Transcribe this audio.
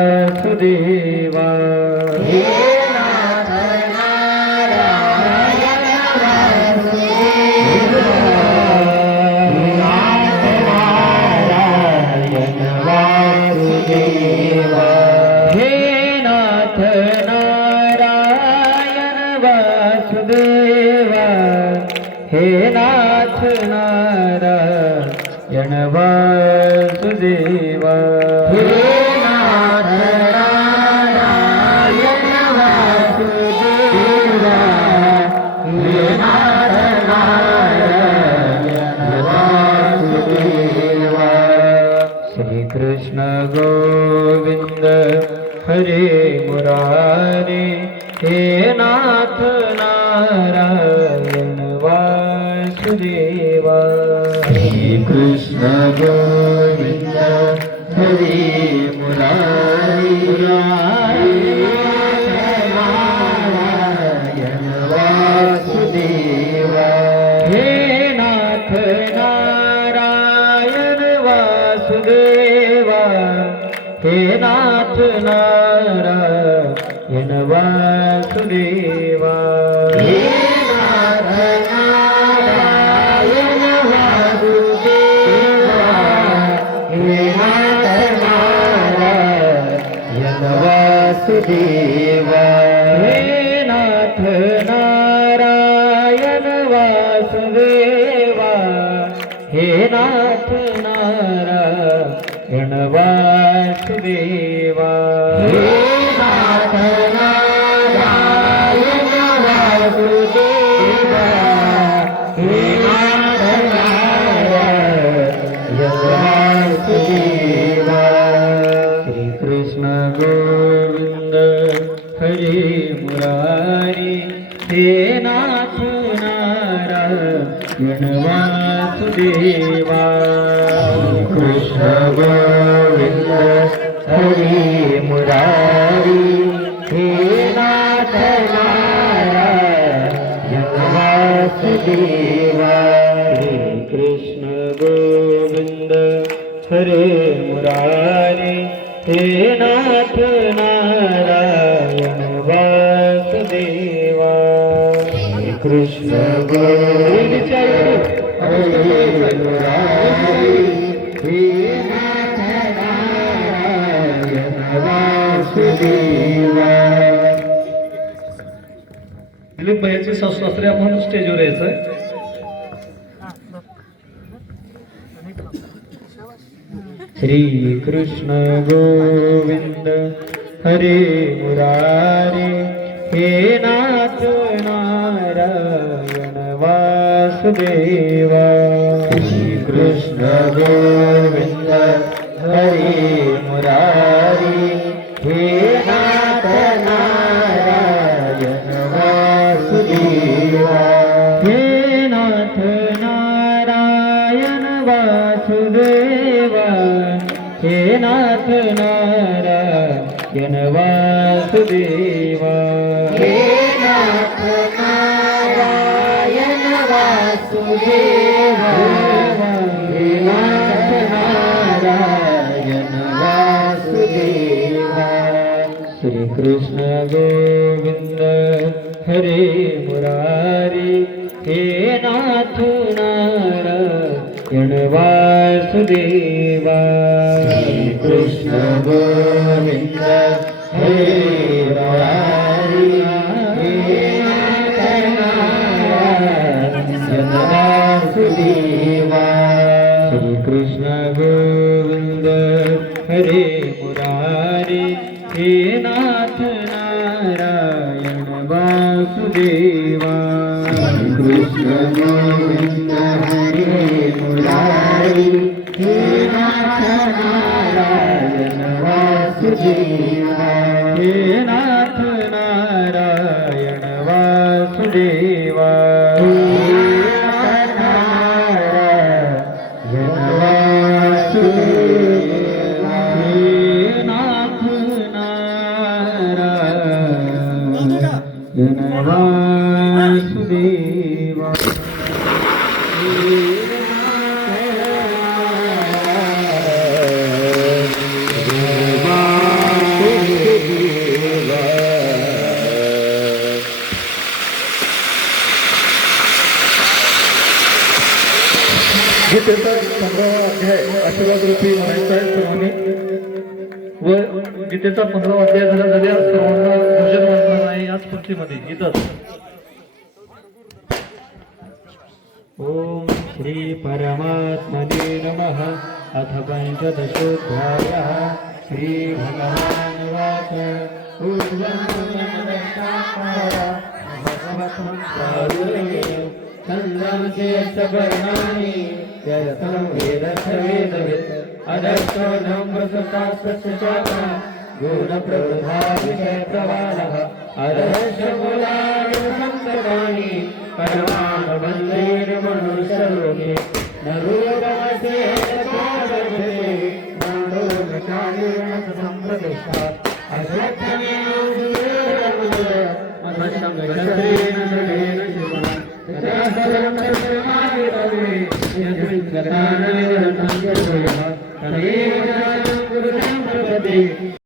वासुदेवा हे नाथ नारायण वासुदेवा नाथ नारायण वासुदेवा हे नाथ नारायण वासुदेवा हे नाथ नारायण वासुदेवा हे कृष्ण गोविंद हरे मुरारी हे नाथ नारायण वासुदेवा श्री कृष्ण गोविंद हरे मुरारी नारायण वासुदेवा हे नाथ नारायण वासुदेवा हे नाथ नारायण वासुदेवा हे नाथ नारायण वासुदेवा हे नाथ नारायण वासुदेवा हे नाथ नारायण वासुदेवा हे नाथ नारायण वासुदेवा हे नाथ नारायण वासुदेवा हे नाथ नारायण वासुदेवा श्री कृष्ण गोविंद हरे मुरारी हे नाथ नारायण वासुदेवा कृष्ण गोविंद हरे मुरारी हे नाथ नारायण वासुदेवा कृष्ण गोविंद हरे मुरारी हे नाथ नारायण वासुदेवा कृष्ण गोविंद हरे मुरारी हे नाथ नारायण वासुदेवा. दिलीप भाईचे सासरे आपण स्टेजवर यायचं. श्री कृष्ण गोविंद हरे मुरारी हे नाथ नारायण वासुदेवा श्री कृष्ण गोविंद हरे मुरारी हे नाथ नारायण वासुदेवा हे नाथ नारायण वासुदेवा हे नाथ नारायण वासुदेवा हे नाथ नारायण वासुदेवा हे नाथ नारायण वासुदेवा श्री कृष्ण गोविंद हरे मुरारी हे नाथ नारायण वासुदेवा श्री कृष्ण गोविंद हरे मुरारी हे नाथ नारायण वासुदेवा श्री कृष्ण गोविंद हरे मुरारी हे नाथ नारायण वासुदेवा कृष्ण गोविंद हरे मुरारी हे नाथ नारायण वासुदेवा हे नाथ नारायण वासुदेवा हे नाथ नारायण वासुदेवा हे नाथ नारायण वासुदेवा अध्याय आशीर्वाद रूपी म्हणायचा आहे सर्वांनी व गीतेचा 15वा अध्याय झाल्यास सर्वांना भोजन वाटणार आहे याच पंक्तीमध्ये इथंच ओम श्री परमात्मने नमः अथ पंचदशोऽध्यायः श्री भगवानुवाच छन्दन्ति यस्य पर्णानि यतं वेदस्य वेदवित् अदर्शो ब्रह्मसुतास्तस्य चापा गुणप्रवृद्धा विषयप्रवालः अदर्श मूलानि सन्ततानि परमानबन्धेन मनुष्यलोके न रूपमसे पादते नाडो न चालेन सम्प्रतिष्ठा अश्वत्थमेव मधुशङ्करेण दृढेन शिवना तथा सर्वं सर्वमादितवे यस्मिन् गतान्